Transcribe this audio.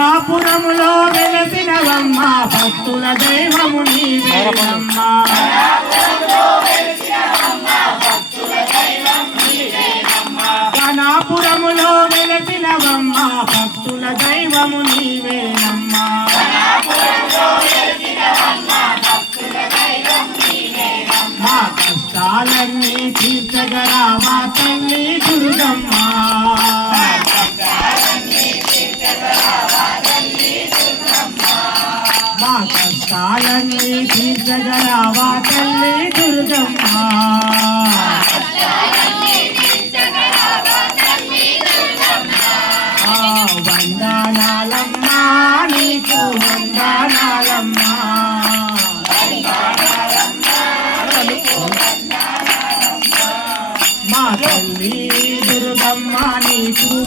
కనాపురములో వెలసినవమ్మ భక్తుల దైవము నీవేనమ్మ కనాపురములో వెలసినవమ్మ భక్తుల దైవము నీవేనమ్మ మా కష్టాలన్నీ తీర్చగరావా తల్లి దుర్గమ్మ మా కష్టాలన్నీ తీర్చగరావా తల్లి దుర్గమ్మ వందనాలమ్మా నీకు వందనాలమ్మా మా తల్లి దుర్గమ్మ నీకు